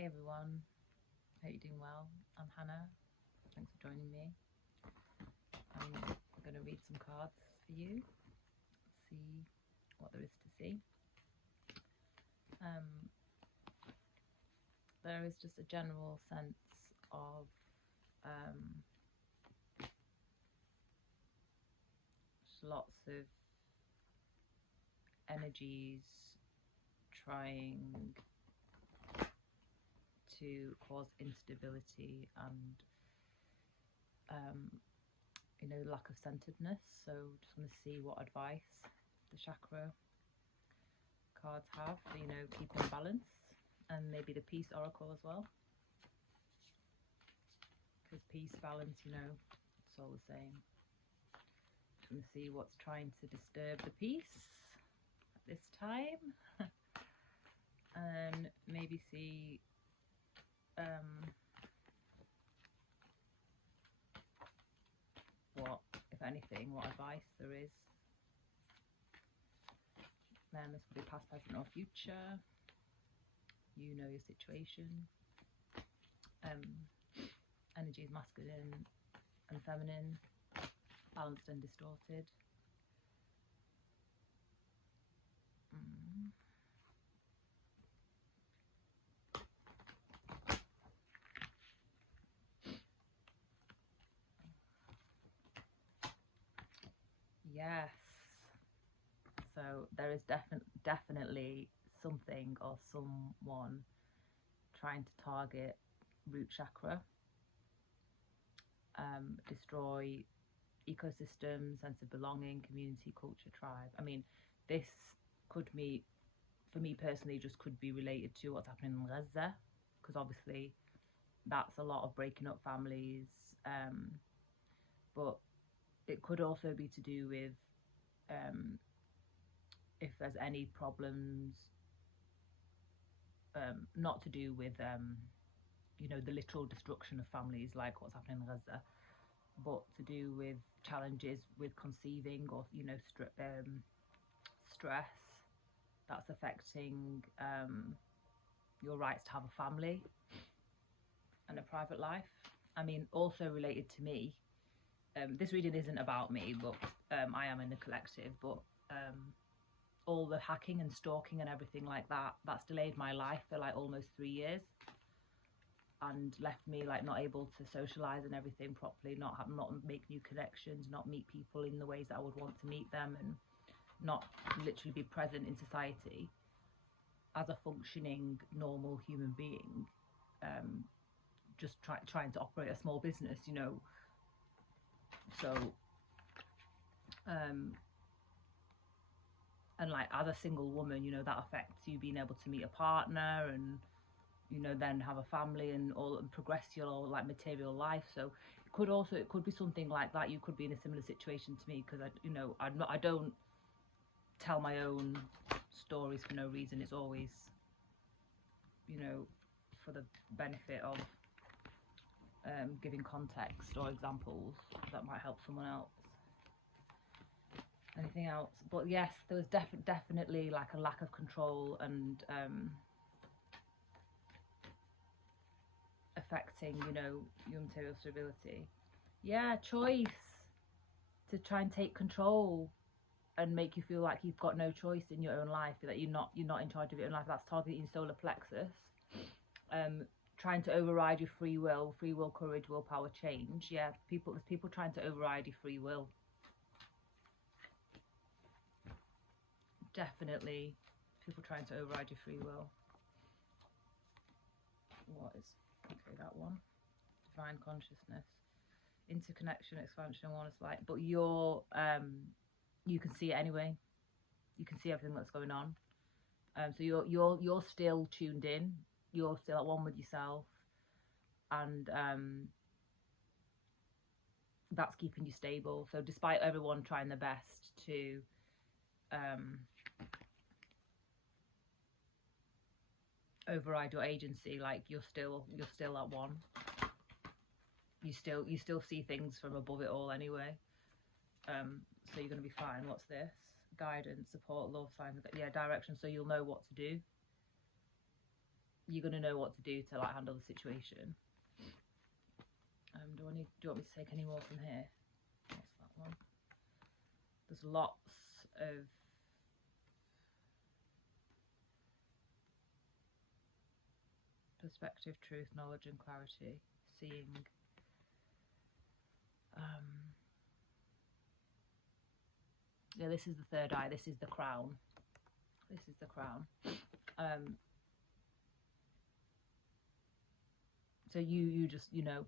Hey everyone, hope you're doing well. I'm Hannah. Thanks for joining me. I'm going to read some cards for you, see what there is to see. There is just a general sense of lots of energies trying to cause instability and lack of centeredness. So just want to see what advice the chakra cards have for keeping balance, and maybe the peace oracle as well, because peace, balance, it's all the same. Just want to see what's trying to disturb the peace at this time and maybe see what, if anything, what advice there is. Then this could be past, present or future. You know your situation. Energy is masculine and feminine, balanced and distorted. Yes. So there is definitely something or someone trying to target root chakra, destroy ecosystems, sense of belonging, community, culture, tribe. I mean, this could be, for me personally, just could be related to what's happening in Gaza, because obviously that's a lot of breaking up families, but it could also be to do with if there's any problems, not to do with the literal destruction of families like what's happening in Gaza, but to do with challenges with conceiving or stress that's affecting your rights to have a family and a private life. I mean, also related to me, this reading isn't about me, but I am in the collective, but all the hacking and stalking and everything like that's delayed my life for like almost 3 years and left me like not able to socialize and everything properly, not make new connections, not meet people in the ways that I would want to meet them, and not literally be present in society as a functioning normal human being, just trying to operate a small business, so and like as a single woman, that affects you being able to meet a partner and then have a family and all, and progress your like material life. So it could be something like that. You could be in a similar situation to me, because I don't tell my own stories for no reason. It's always for the benefit of giving context or examples that might help someone else. Anything else? But yes, there was definitely like a lack of control and affecting your material stability. Yeah, choice to try and take control and make you feel like you've got no choice in your own life, that you're not in charge of your own life. That's targeting solar plexus. Trying to override your free will, courage, willpower, change. Yeah, there's people trying to override your free will. Definitely people trying to override your free will. What is, okay, that one, divine consciousness, interconnection, expansion, awareness, light. But you're you can see it anyway. You can see everything that's going on. So you're still tuned in. You're still at one with yourself, and that's keeping you stable. So despite everyone trying their best to override your agency, like you're still at one. You still see things from above it all anyway. So you're going to be fine. What's this? Guidance, support, love, signs, yeah, direction. So you'll know what to do. you're going to know what to do to like handle the situation. Do you want me to take any more from here? What's that one? There's lots of perspective, truth, knowledge and clarity, seeing. Yeah, this is the third eye. This is the crown. This is the crown. So you just, you know,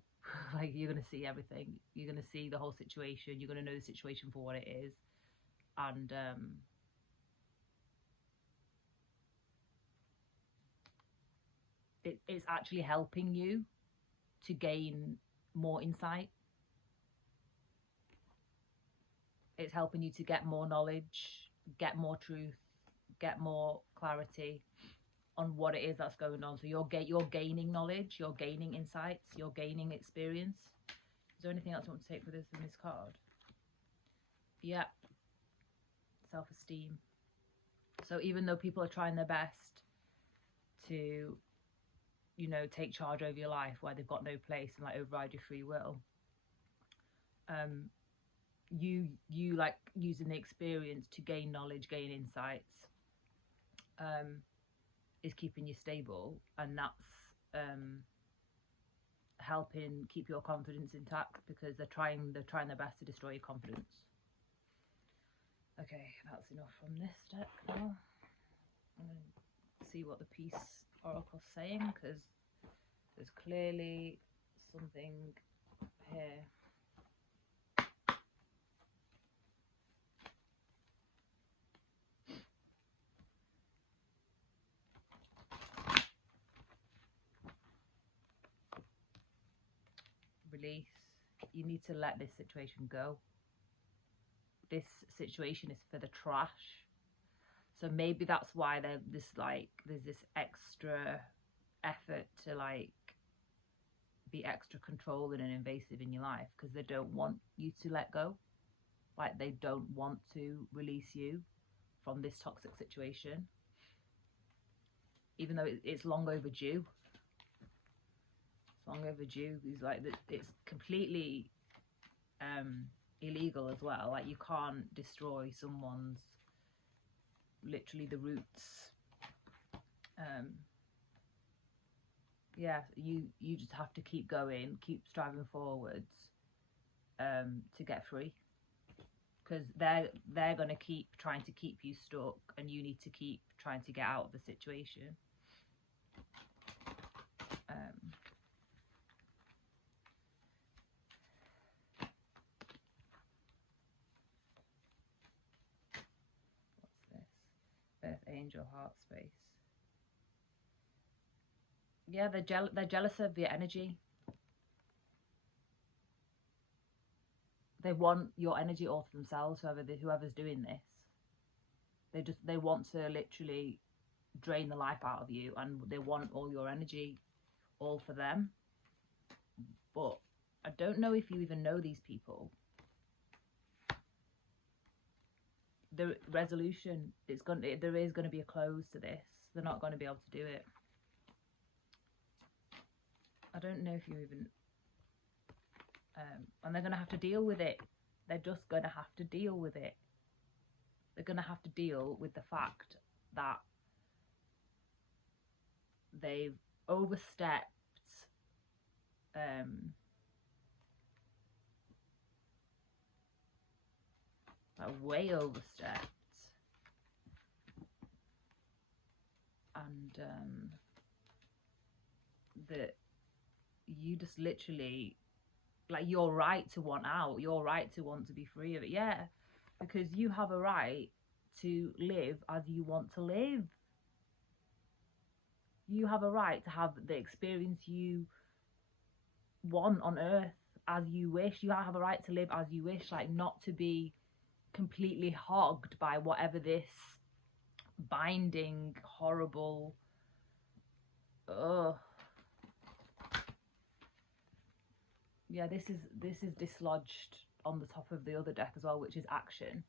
like you're going to see everything. You're going to see the whole situation. You're going to know the situation for what it is. And it's actually helping you to gain more insight. It's helping you to get more knowledge, get more truth, get more clarity on what it is that's going on. So you're gaining knowledge, you're gaining insights, you're gaining experience. Is there anything else you want to take for this in this card? Yeah. Self-esteem. So even though people are trying their best to, you know, take charge over your life where they've got no place and like override your free will, you like using the experience to gain knowledge, gain insights, is keeping you stable, and that's helping keep your confidence intact, because they're trying their best to destroy your confidence. Okay, that's enough from this deck now. I'm going to see what the Peace Oracle's saying, because there's clearly something here. Release. You need to let this situation go. This situation is for the trash. So maybe that's why there's this extra effort to like be extra controlling and invasive in your life, because they don't want you to let go. Like they don't want to release you from this toxic situation, even though it's long overdue. It's long overdue. It's completely illegal as well. Like you can't destroy someone's, literally the roots. Yeah, you just have to keep going, keep striving forwards, to get free, because they're going to keep trying to keep you stuck, and you need to keep trying to get out of the situation. What's this? Earth Angel Heart Space. Yeah, they're jealous of your energy. They want your energy all for themselves. Whoever's doing this, they want to literally drain the life out of you, and they want all your energy, all for them. But I don't know if you even know these people. The resolution, there is going to be a close to this. They're not going to be able to do it. I don't know if you even, and they're going to have to deal with it. They're just going to have to deal with it. They're going to have to deal with the fact that they've overstepped, way overstepped, and that you just literally, like, you're right to want out, you're right to want to be free of it. Yeah, because you have a right to live as you want to live. You have a right to have the experience you want on earth as you wish. You have a right to live as you wish, like not to be completely hogged by whatever this binding, horrible, yeah, this is dislodged on the top of the other deck as well, which is action,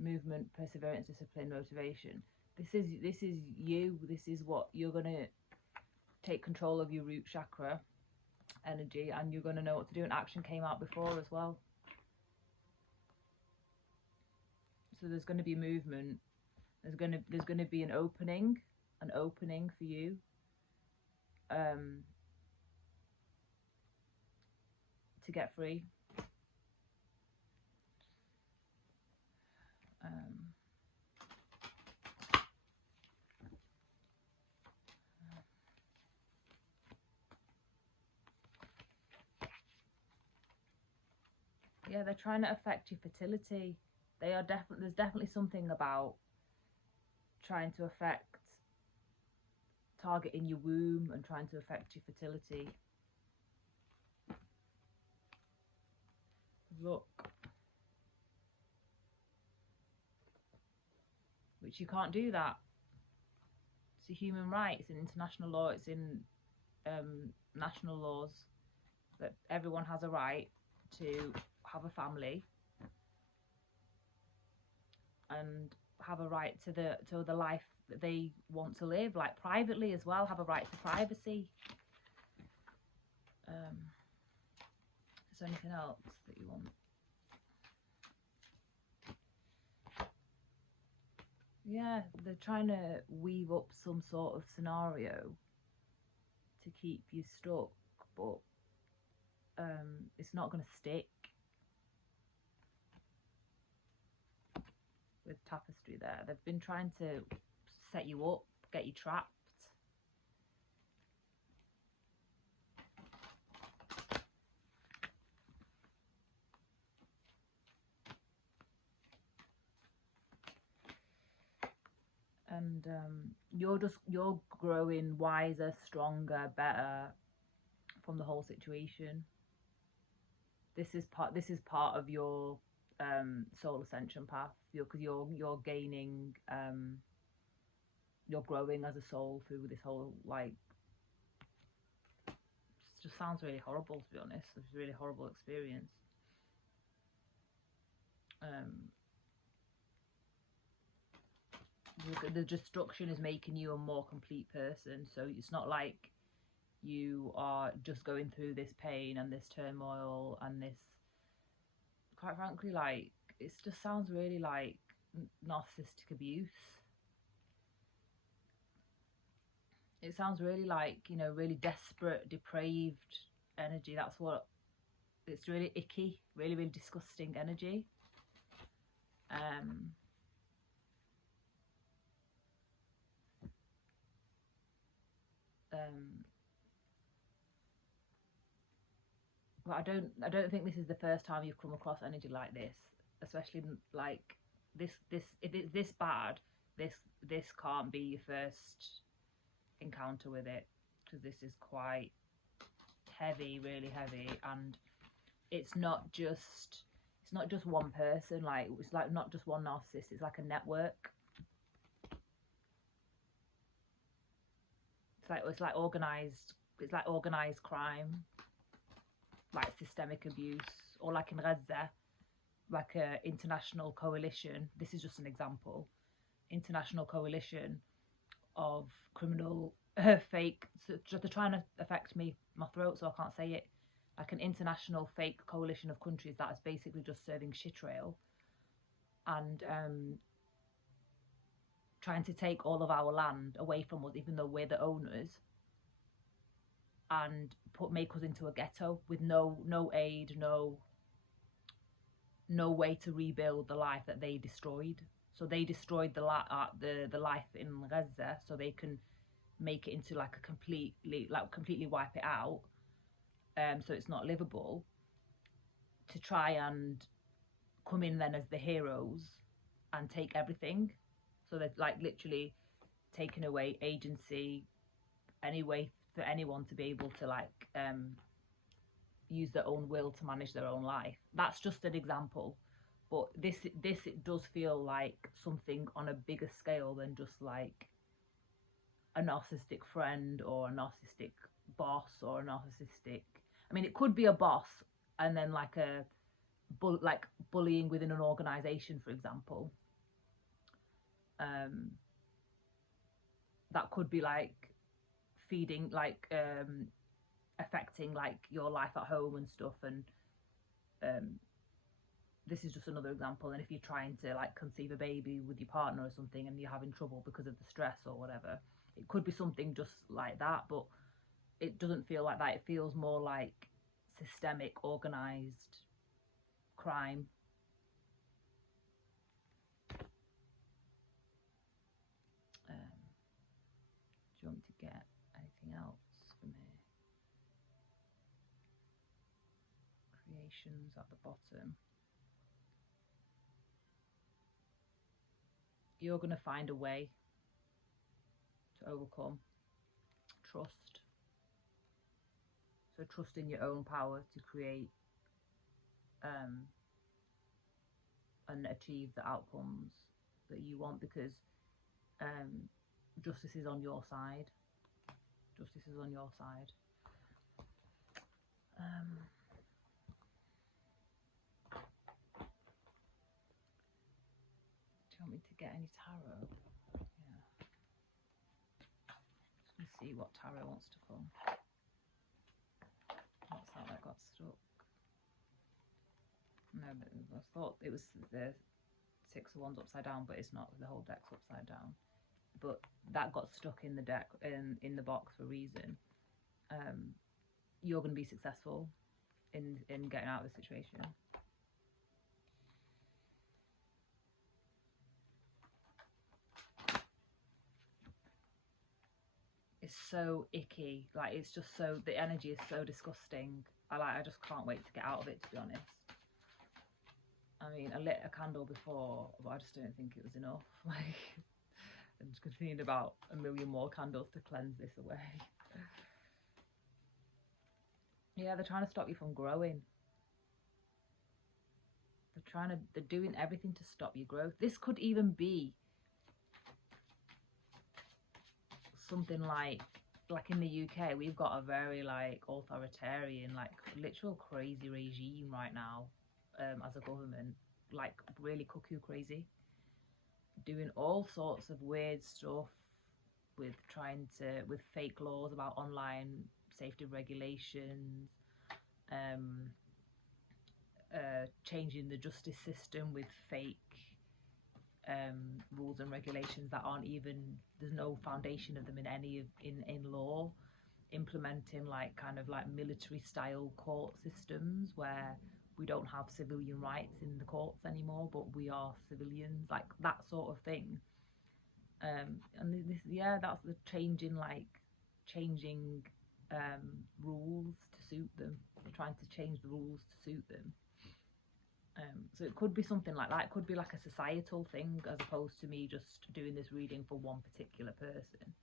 movement, perseverance, discipline, motivation. This is you. This is what you're gonna take control of your root chakra energy, and you're going to know what to do. And action came out before as well. So there's going to be movement. There's going to be an opening for you. To get free. Yeah, they're trying to affect your fertility. They are there's definitely something about trying to affect, targeting your womb and trying to affect your fertility. Look. Which you can't do that. It's a human right. It's in international law. It's in national laws that everyone has a right to have a family and have a right to the life that they want to live, like privately as well, have a right to privacy. Is there anything else that you want? Yeah, they're trying to weave up some sort of scenario to keep you stuck, but it's not going to stick. With tapestry there, they've been trying to set you up, get you trapped. And you're growing wiser, stronger, better from the whole situation. This is part of your soul ascension path. Because you're gaining, you're growing as a soul through this whole, like, it just sounds really horrible, to be honest. It's a really horrible experience. The destruction is making you a more complete person. So it's not like you are just going through this pain and this turmoil and this, quite frankly, like, it just sounds really like narcissistic abuse. It sounds really like, you know, really desperate, depraved energy. That's what it's really icky, really, really disgusting energy. But I don't think this is the first time you've come across energy like this, especially like this. If it's this bad, this can't be your first encounter with it, because this is quite heavy, really heavy, and it's not just one person. Like, it's like not just one narcissist. It's like a network. It's like organized crime, like systemic abuse, or like in Gaza, like a international coalition. This is just an example. International coalition of criminal fake. So they're trying to affect my throat, so I can't say it. Like an international fake coalition of countries that is basically just serving shit rail and trying to take all of our land away from us, even though we're the owners, and make us into a ghetto with no aid, no way to rebuild the life that they destroyed. So they destroyed the life in Gaza, so they can make it into like a completely wipe it out, so it's not livable, to try and come in then as the heroes and take everything. So they're like literally taking away agency, any way for anyone to be able to like use their own will to manage their own life. That's just an example, but this it does feel like something on a bigger scale than just like a narcissistic friend or a narcissistic boss or a narcissistic. I mean, it could be a boss and then like like bullying within an organization, for example. That could be like feeding, like affecting like your life at home and stuff. And this is just another example. And if you're trying to like conceive a baby with your partner or something and you're having trouble because of the stress or whatever, it could be something just like that, but it doesn't feel like that. It feels more like systemic, organized crime. Do you want me to get anything else from here? Creations at the bottom. You're going to find a way to overcome. Trust. So trust in your own power to create and achieve the outcomes that you want, because justice is on your side. Justice is on your side. Do you want me to get any tarot? Yeah. Just gonna see what tarot wants to come. What's that got stuck? No, but I thought it was the Six of Wands upside down, but it's not. The whole deck's upside down. But that got stuck in the deck, in the box for a reason. You're going to be successful in getting out of the situation. It's so icky. Like, it's just so, the energy is so disgusting. I just can't wait to get out of it, to be honest. I mean, I lit a candle before, but I just don't think it was enough. Like, I'm just continuing about a million more candles to cleanse this away. Yeah, they're trying to stop you from growing. They're doing everything to stop your growth. This could even be something like in the UK, we've got a very like authoritarian, like literal crazy regime right now, as a government, like really cuckoo crazy, doing all sorts of weird stuff with with fake laws about online safety regulations, changing the justice system with fake rules and regulations that aren't even, there's no foundation of them in any of in law, implementing like kind of like military style court systems where we don't have civilian rights in the courts anymore, but we are civilians, like that sort of thing. And this, yeah, that's the changing rules to suit them. They're trying to change the rules to suit them. So it could be something like that. It could be like a societal thing, as opposed to me just doing this reading for one particular person.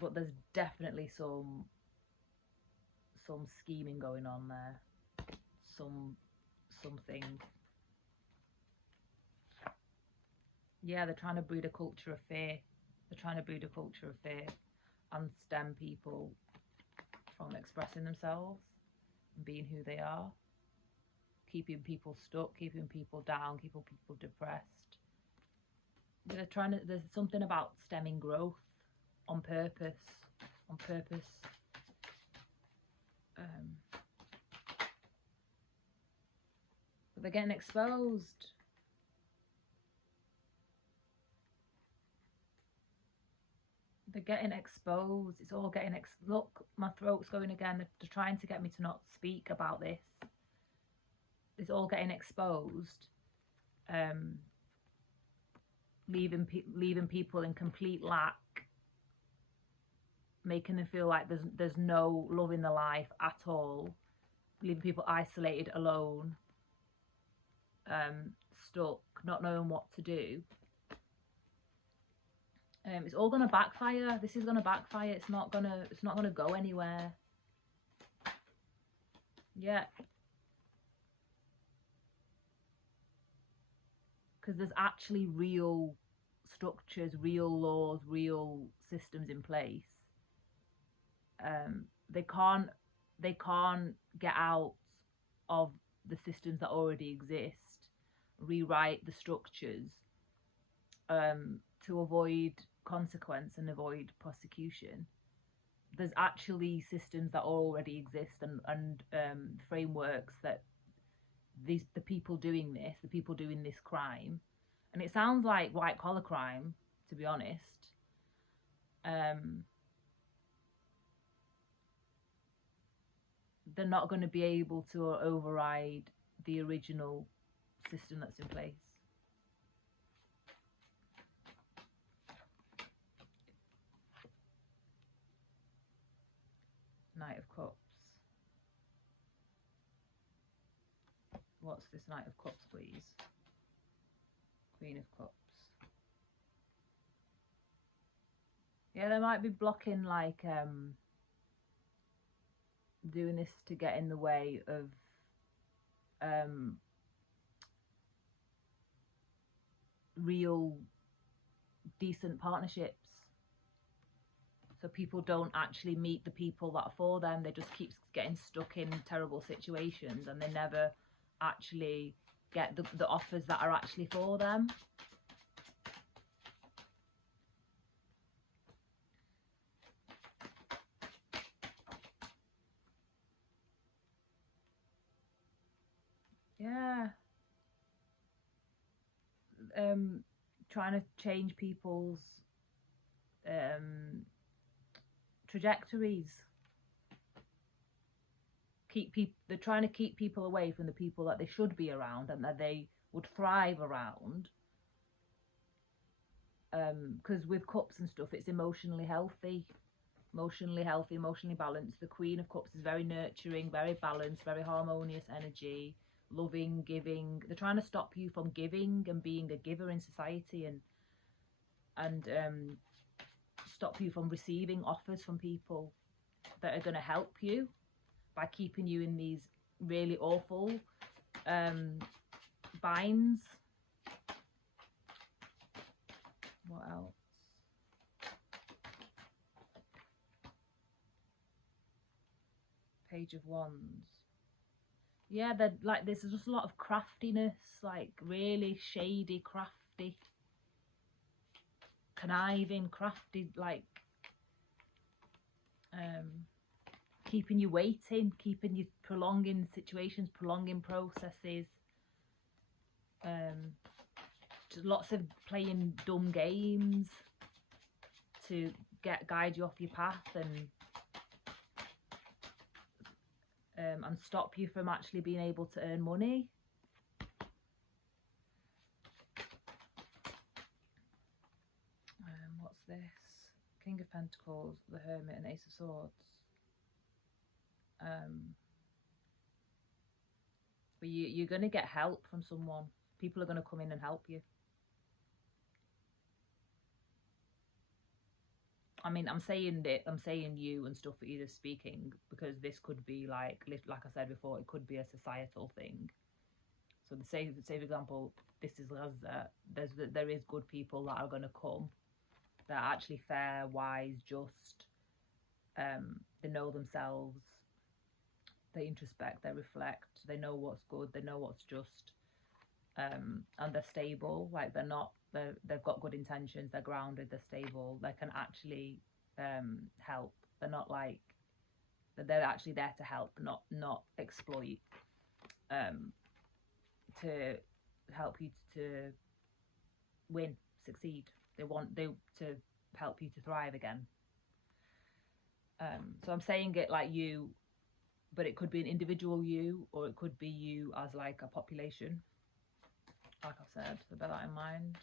But there's definitely some scheming going on there. Something. Yeah, they're trying to breed a culture of fear. They're trying to breed a culture of fear and stem people from expressing themselves and being who they are, keeping people stuck, keeping people down, keeping people depressed. They're trying to, there's something about stemming growth on purpose, but they're getting exposed. They're getting exposed. It's all getting look, my throat's going again. They're trying to get me to not speak about this. It's all getting exposed. Leaving people in complete lack, making them feel like there's no love in their life at all, leaving people isolated, alone, stuck, not knowing what to do. It's all gonna backfire. This is gonna backfire. It's not gonna go anywhere. Yeah. Because there's actually real structures, real laws, real systems in place. They can't get out of the systems that already exist, rewrite the structures, to avoid consequence and avoid prosecution, there's actually systems that already exist, and frameworks that the people doing this crime, and it sounds like white collar crime, to be honest. They're not going to be able to override the original system that's in place. Knight of Cups. What's this Knight of Cups, please? Queen of Cups. Yeah, they might be blocking, like, doing this to get in the way of real decent partnerships. So people don't actually meet the people that are for them. They just keep getting stuck in terrible situations, and they never actually get the offers that are actually for them. Yeah. Trying to change people's trajectories. They're trying to keep people away from the people that they should be around and that they would thrive around. Because with cups and stuff, it's emotionally healthy, emotionally balanced. The Queen of Cups is very nurturing, very balanced, very harmonious energy, loving, giving. They're trying to stop you from giving and being a giver in society, and stop you from receiving offers from people that are going to help you by keeping you in these really awful binds. What else? Page of Wands. Yeah, they're like, there's just a lot of craftiness, like really shady, crafty, conniving, crafty, like keeping you waiting, keeping you prolonging situations, prolonging processes. Just lots of playing dumb games to guide you off your path and stop you from actually being able to earn money. What's this? King of Pentacles, the Hermit, and Ace of Swords. But you're going to get help from someone. People are going to come in and help you. I mean, I'm saying you and stuff that you're just speaking, because this could be like I said before, it could be a societal thing. So say for example, this is Gaza. There is good people that are going to come. They're actually fair, wise, just. They know themselves. They introspect. They reflect. They know what's good. They know what's just. And they're stable. Like they've got good intentions. They're grounded. They're stable. They can actually help. They're not like. They're actually there to help, not exploit. To help you to win, succeed. They to help you to thrive again. So I'm saying it like you, but it could be an individual you, or it could be you as like a population. Like I said, so bear that in mind.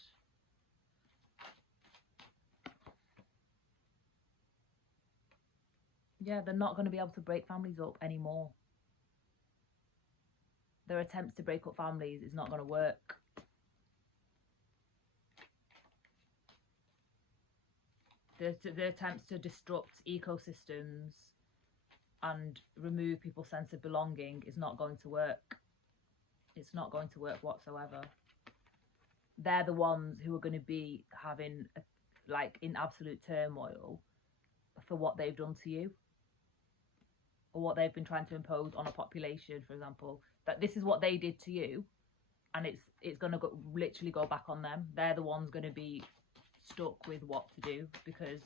Yeah, they're not going to be able to break families up anymore. Their attempts to break up families is not going to work. Their attempts to disrupt ecosystems and remove people's sense of belonging is not going to work. It's not going to work whatsoever. They're the ones who are going to be having like in absolute turmoil for what they've done to you, or what they've been trying to impose on a population, for example, that this is what they did to you, and it's going to literally go back on them. They're the ones going to be stuck with what to do, because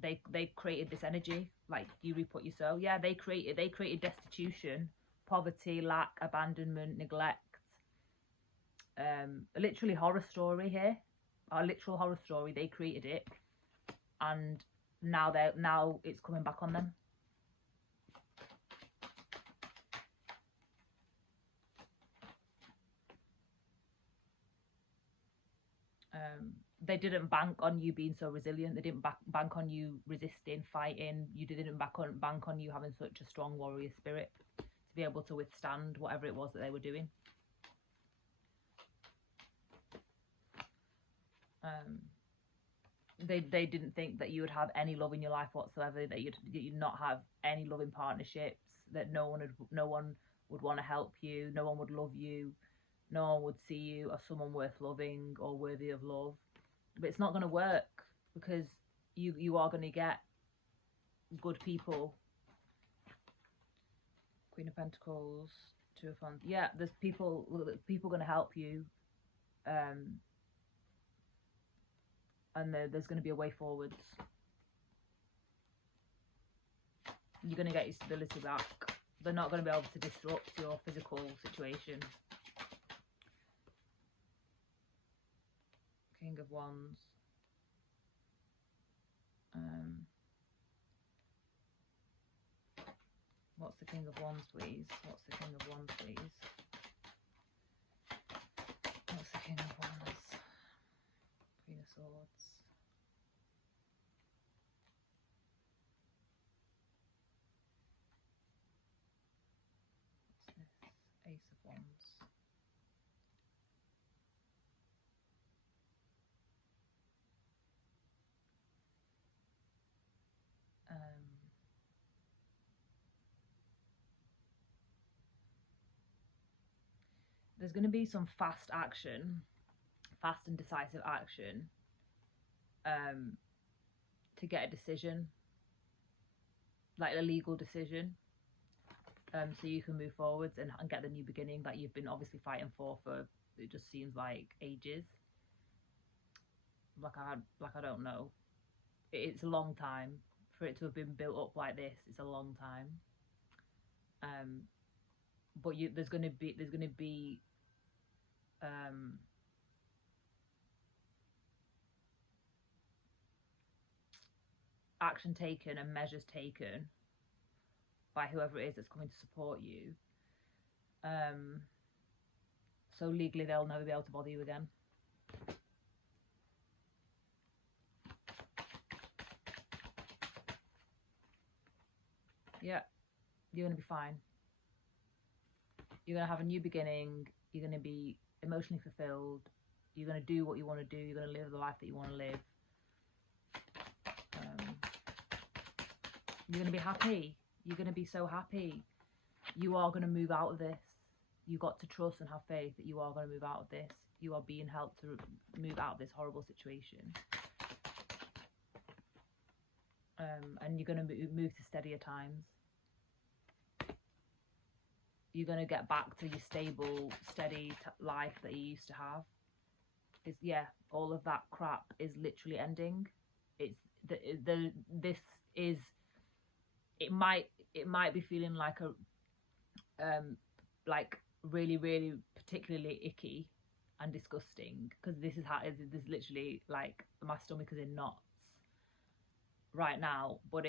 they created this energy, like you reap what you sow. Yeah, they created destitution, poverty, lack, abandonment, neglect. A literally horror story here, a literal horror story. They created it, and now it's coming back on them. They didn't bank on you being so resilient. They didn't bank on you resisting, fighting. You didn't bank on you having such a strong warrior spirit to be able to withstand whatever it was that they were doing. They didn't think that you would have any love in your life whatsoever, that you'd not have any loving partnerships, that no one would want to help you, no one would love you, no one would see you as someone worth loving or worthy of love. But it's not going to work, because you are going to get good people. Queen of Pentacles, Two of Wands. Yeah, there's people going to help you, and there's going to be a way forwards. You're going to get your stability back. They're not going to be able to disrupt your physical situation. King of Wands. What's the King of Wands, please? What's the King of Wands, please? What's the King of Wands? Queen of Swords. What's this? Ace of Wands. There's going to be some fast and decisive action, to get a decision, like a legal decision, so you can move forwards and get the new beginning that you've been obviously fighting for it just seems like ages. Like I don't know. It's a long time for it to have been built up like this. It's a long time. But there's gonna be action taken and measures taken by whoever it is that's coming to support you. So legally they'll never be able to bother you again. Yeah, you're going to be fine. You're going to have a new beginning. You're going to be emotionally fulfilled. You're going to do what you want to do. You're going to live the life that you want to live. You're going to be happy. You're going to be so happy. You are going to move out of this. You got to trust and have faith that you are going to move out of this. You are being helped to move out of this horrible situation. And you're going to move to steadier times. You're going to get back to your stable, steady life that you used to have. Yeah, all of that crap is literally ending. It's this is. It might be feeling like like really, really particularly icky and disgusting, because this is this literally, like, my stomach is in knots right now. But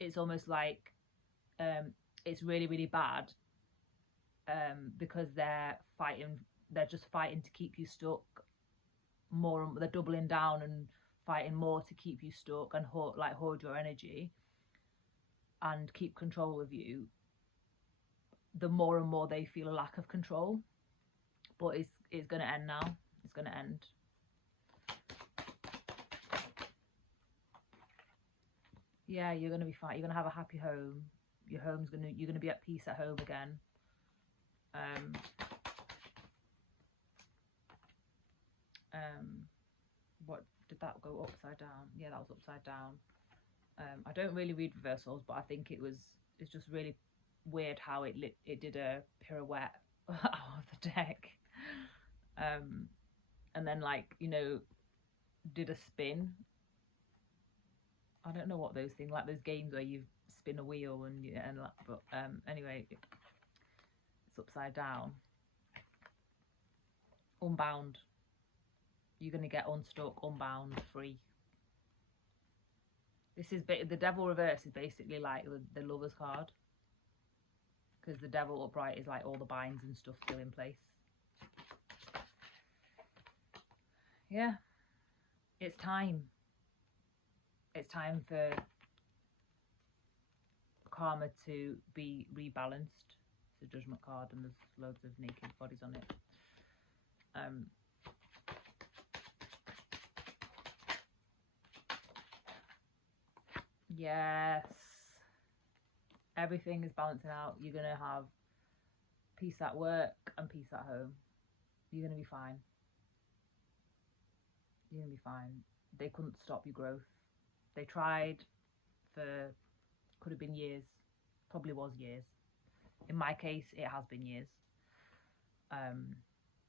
it's almost like it's really, really bad, because they're just fighting to keep you stuck more, and they're doubling down and fighting more to keep you stuck and hoard your energy and keep control of you. The more and more they feel a lack of control. But it's going to end now. It's going to end. Yeah, you're going to be fine. You're going to have a happy home. You're going to be at peace at home again. What did that go upside down? Yeah, that was upside down. I don't really read reversals, but I think it's just really weird how it did a pirouette out of the deck. And then, like, you know, did a spin. I don't know what those things, like those games where you spin a wheel and but anyway, it's upside down. Unbound. You're gonna get unstuck, unbound, free. This is the devil reverse is basically like the Lover's card, because the devil upright is like all the binds and stuff still in place. Yeah, it's time. It's time for karma to be rebalanced. It's a judgment card and there's loads of naked bodies on it. Yes, everything is balancing out. You're gonna have peace at work and peace at home. You're gonna be fine. You're gonna be fine. They couldn't stop your growth. They tried for, could have been years, probably was years. In my case, it has been years.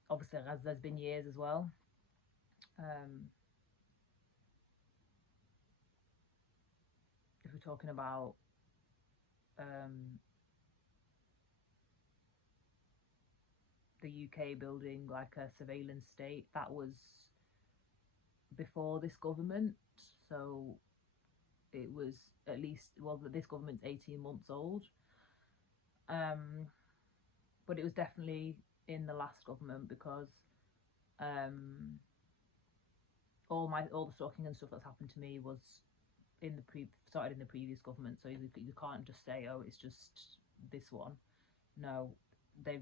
Obviously, there's been years as well. If we're talking about the UK building like a surveillance state, that was before this government, so it was at least, well, this government's 18 months old, but it was definitely in the last government, because all the stalking and stuff that's happened to me was started in the previous government. So you can't just say, oh, it's just this one. No, they're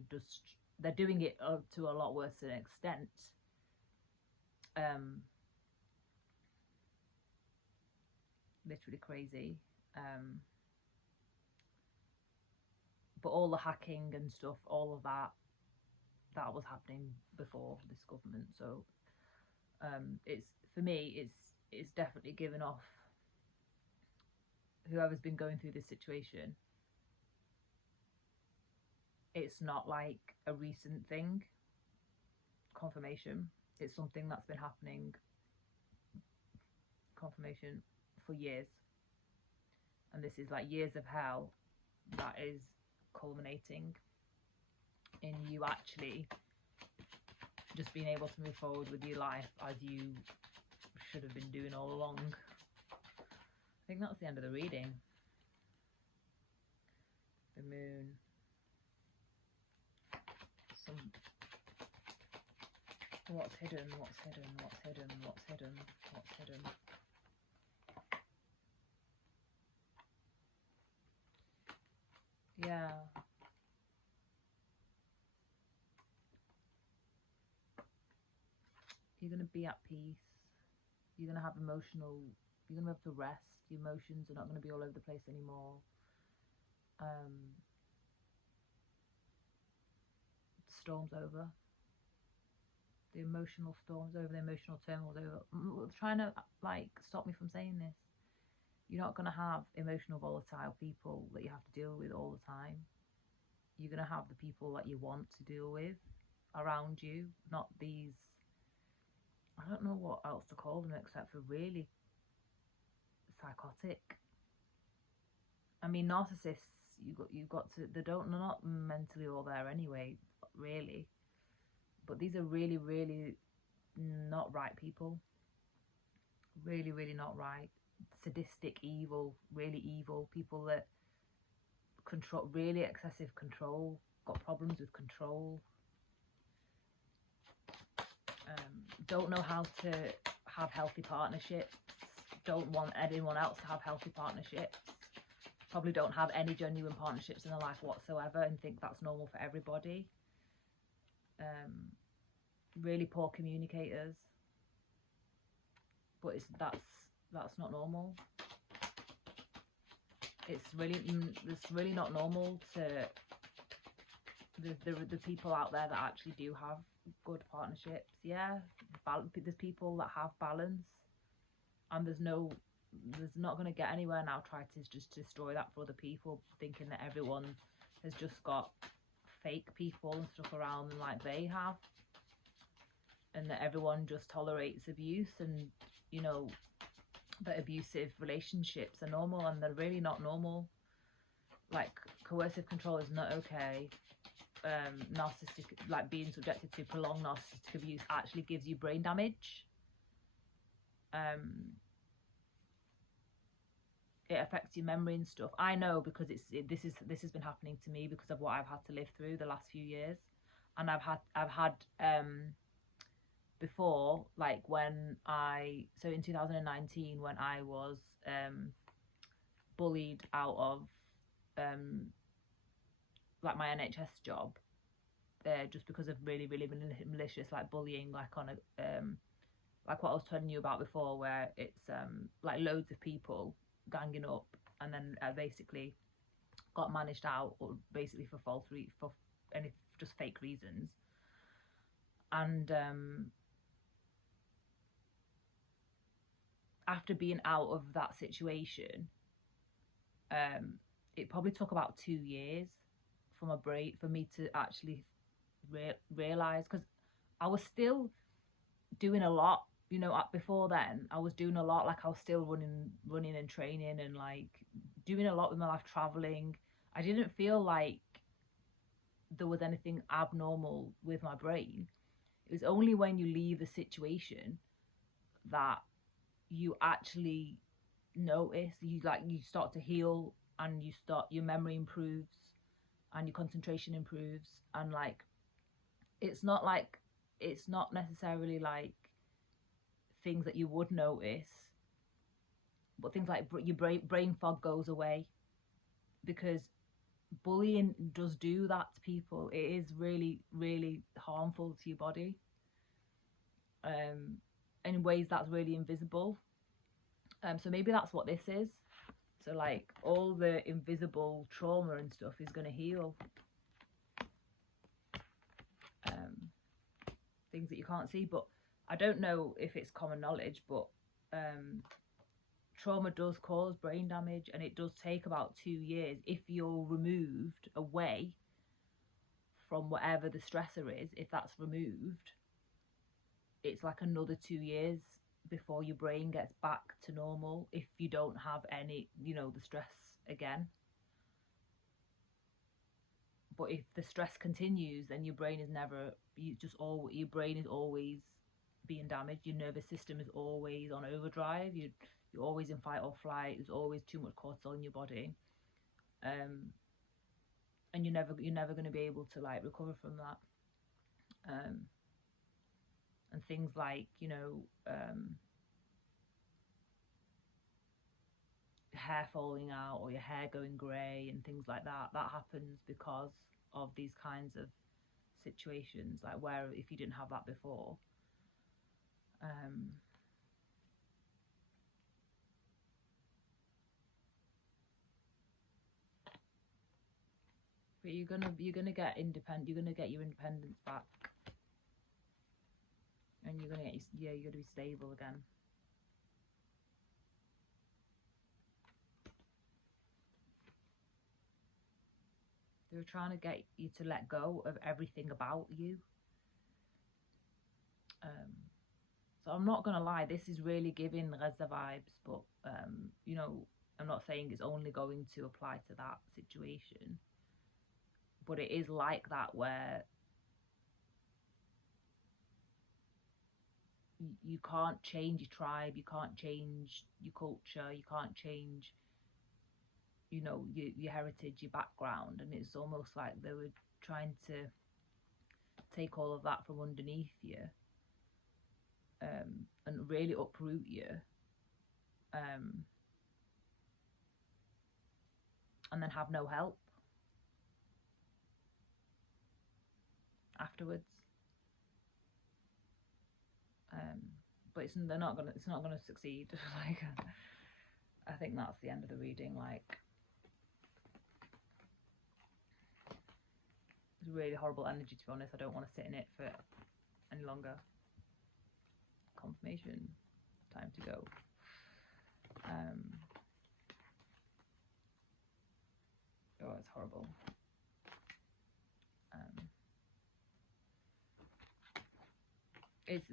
doing it to a lot worse an extent. Literally crazy. But all the hacking and stuff, all of that was happening before this government. So it's, for me, it's definitely given off whoever's been going through this situation. It's not like a recent thing, confirmation. It's something that's been happening, confirmation, for years. And this is like years of hell that is culminating in you actually just being able to move forward with your life as you should have been doing all along. I think that's the end of the reading. The moon. What's hidden, what's hidden, what's hidden, what's hidden, what's hidden. Yeah. You're going to be at peace. You're going to have you're going to be able to rest. Your emotions are not going to be all over the place anymore. Storm's over. The emotional storm's over. The emotional turmoil's over. Trying to like stop me from saying this. You're not going to have emotional volatile people that you have to deal with all the time. You're going to have the people that you want to deal with around you, not these, I don't know what else to call them except for really psychotic. I mean, narcissists, you've got to, they're not mentally all there anyway, really. But these are really, really not right people. Really, really not right. Sadistic, evil, really evil people that control, really excessive control, got problems with control. Don't know how to have healthy partnerships. Don't want anyone else to have healthy partnerships. Probably don't have any genuine partnerships in their life whatsoever and think that's normal for everybody. Really poor communicators, but that's not normal. It's really not normal to the people out there that actually do have good partnerships. Yeah, there's people that have balance, and there's not going to get anywhere now try to just destroy that for other people, thinking that everyone has just got fake people and stuff around them like they have. and that everyone just tolerates abuse, and you know that abusive relationships are normal, and they're really not normal. Like, coercive control is not okay. Narcissistic, like being subjected to prolonged narcissistic abuse, actually gives you brain damage. It affects your memory and stuff. I know, because this has been happening to me because of what I've had to live through the last few years. And I've had before, like so in 2019, when I was bullied out of like my NHS job, just because of really malicious like bullying, like on a like what I was telling you about before, where it's like loads of people ganging up, and then basically got managed out, or basically for just fake reasons. And after being out of that situation, it probably took about 2 years for me to actually realize, because I was still doing a lot, you know. Before then I was doing a lot, like I was still running and training, and like doing a lot with my life, traveling. I didn't feel like there was anything abnormal with my brain. It was only when you leave the situation that you actually notice, you start to heal, and your memory improves, and your concentration improves, and like it's not necessarily like things that you would notice, but things like your brain fog goes away, because bullying does do that to people. It is really harmful to your body, in ways that's really invisible. So maybe that's what this is. So like all the invisible trauma and stuff is going to heal. Things that you can't see. But I don't know if it's common knowledge, but trauma does cause brain damage, and it does take about 2 years if you're removed away from whatever the stressor is. If that's removed, it's like another 2 years before your brain gets back to normal, if you don't have any, the stress again. But if the stress continues, then your brain is always being damaged. Your nervous system is always on overdrive. You're always in fight or flight. There's always too much cortisol in your body, and you're never going to be able to like recover from that. And things like hair falling out, or your hair going grey, and things like that happens because of these kinds of situations, like where if you didn't have that before. But you're gonna get independent. You're gonna get your independence back, and you're gonna be stable again. They were trying to get you to let go of everything about you. So I'm not gonna lie, this is really giving Reza vibes, but I'm not saying it's only going to apply to that situation, but it is like that, where you can't change your tribe, you can't change your culture, you can't change your heritage, your background. And it's almost like they were trying to take all of that from underneath you, and really uproot you, and then have no help afterwards. But it's not gonna succeed. Like, I think that's the end of the reading. Like, it's really horrible energy, to be honest. I don't want to sit in it for any longer. Confirmation, time to go. Oh, it's horrible. It's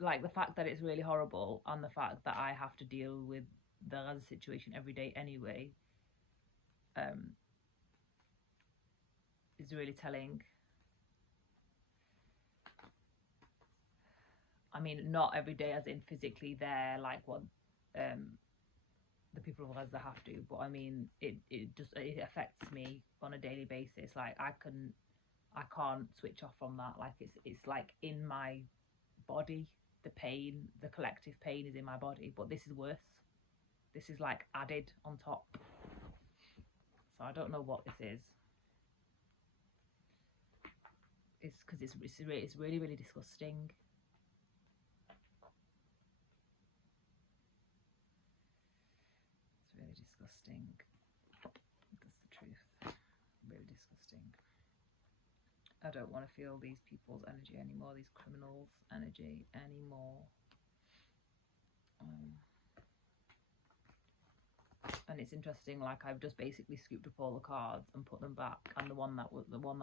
like the fact that it's really horrible, and the fact that I have to deal with the Gaza situation every day anyway, is really telling. I mean, not every day as in physically there, like what the people of Gaza have to, but I mean, it affects me on a daily basis. Like I can't switch off from that. Like it's like in my body. The pain, the collective pain is in my body, but this is worse. This is like added on top. So I don't know what this is. It's because it's really, really disgusting. It's really disgusting. That's the truth. Really disgusting. I don't want to feel these people's energy anymore, these criminals' energy anymore. And it's interesting, like I've just basically scooped up all the cards and put them back, and the one that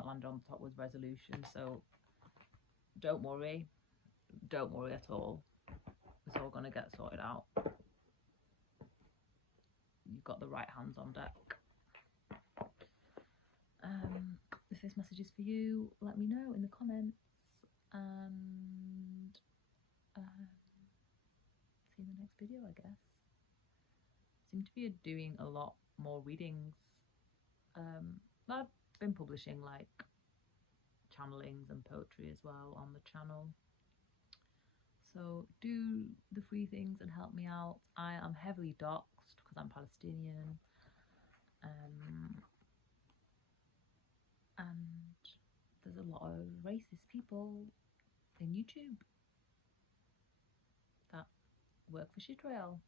landed on top was resolution. So don't worry at all. It's all gonna get sorted out. You've got the right hands on deck. If this message is for you, let me know in the comments, and see you in the next video, I guess. Seem to be doing a lot more readings. I've been publishing like channelings and poetry as well on the channel, so do the free things and help me out. I am heavily doxxed because I'm Palestinian, and there's a lot of racist people in YouTube that work for Shitrail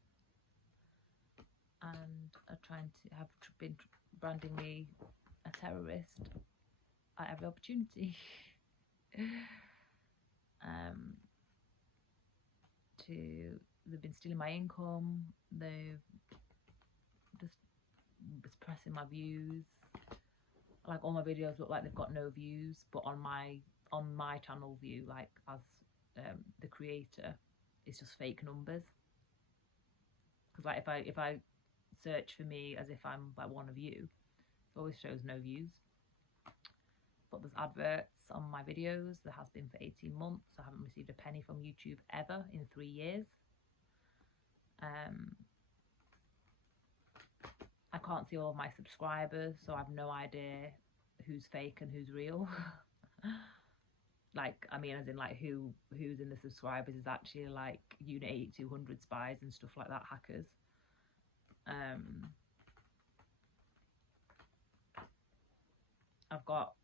and are trying to have been branding me a terrorist at every opportunity. They've been stealing my income. They've just suppressing my views. Like all my videos look like they've got no views, but on my channel view, like as the creator, it's just fake numbers. Because like if I search for me as if I'm like one of you, it always shows no views. But there's adverts on my videos. There has been for 18 months. I haven't received a penny from YouTube ever in 3 years. I can't see all of my subscribers, so I have no idea who's fake and who's real. Like, I mean, as in like who's in the subscribers is actually like Unit 8200 spies and stuff like that, hackers. I've got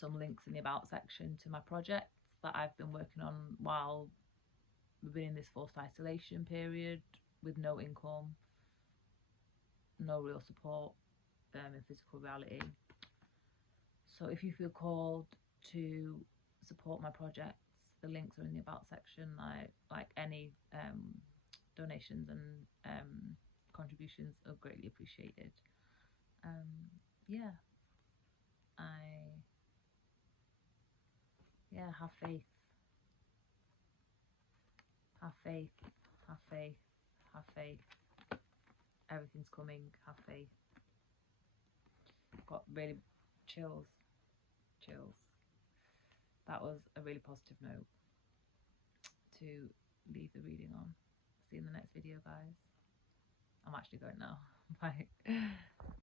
some links in the about section to my projects that I've been working on while we've been in this forced isolation period with no income, no real support in physical reality. So if you feel called to support my projects, the links are in the about section. Like any donations and contributions are greatly appreciated. Have faith. Have faith. Have faith. Have faith. Everything's coming. Have faith. Got really chills. That was a really positive note to leave the reading on. See you in the next video, guys. I'm actually going now. Bye.